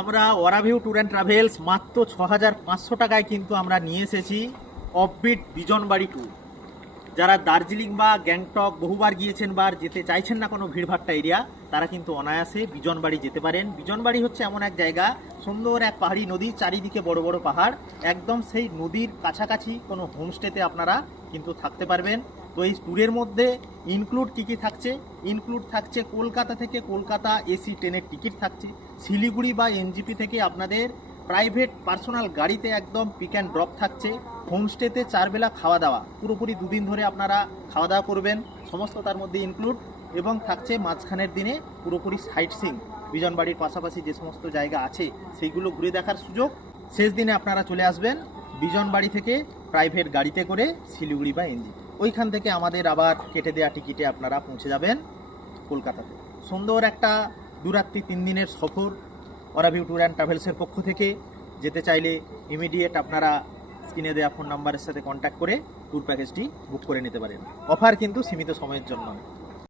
আমরা ওরাভিউ tour and travels মাত্র 6500 টাকায় কিন্তু আমরা নিয়ে এসেছি অফবিট বিজনবাড়ি ট্যুর। যারা দার্জিলিং বা গ্যাংটক বহুবার গিয়েছেন বা যেতে চাইছেন না কোনো ভিড়ভাট্টা এরিয়া, তারা কিন্তু অনায়াসে বিজনবাড়ি যেতে পারেন। বিজনবাড়ি হচ্ছে এমন এক জায়গা, সুন্দর এক পাহাড়ি নদী, চারিদিকে বড় বড় পাহাড়, একদম সেই নদীর কাছাকাছি কোনো হোমস্টেতে আপনারা কিন্তু থাকতে পারবেন। তো এই ট্যুরের মধ্যে ইনক্লুড কী কী থাকছে? ইনক্লুড থাকছে কলকাতা থেকে কলকাতা এসি ট্রেনের টিকিট থাকছে, শিলিগুড়ি বা এনজিপি থেকে আপনাদের প্রাইভেট পার্সোনাল গাড়িতে একদম পিক অ্যান্ড ড্রপ থাকছে, হোমস্টেতে 4 বেলা খাওয়া দাওয়া, পুরোপুরি 2 দিন ধরে আপনারা খাওয়া দাওয়া করবেন, সমস্ত তার মধ্যে ইনক্লুড, এবং থাকছে মাঝখানের দিনে পুরোপুরি সাইট সিন, বিজনবাড়ির পাশাপাশি যে সমস্ত জায়গা আছে সেইগুলো ঘুরে দেখার সুযোগ। শেষ দিনে আপনারা চলে আসবেন বিজনবাড়ি থেকে প্রাইভেট গাড়িতে করে শিলিগুড়ি বা এনজিপি, ওইখান থেকে আমাদের আবার কেটে দেওয়া টিকিটে আপনারা পৌঁছে যাবেন কলকাতাতে। সুন্দর একটা 2 রাত্রি 3 দিনের সফর ওরাভিউ ট্যুর অ্যান্ড ট্রাভেলসের পক্ষ থেকে। যেতে চাইলে ইমিডিয়েট আপনারা স্ক্রিনে দেওয়া ফোন নাম্বারের সাথে কন্ট্যাক্ট করে ট্যুর প্যাকেজটি বুক করে নিতে পারেন। অফার কিন্তু সীমিত সময়ের জন্য।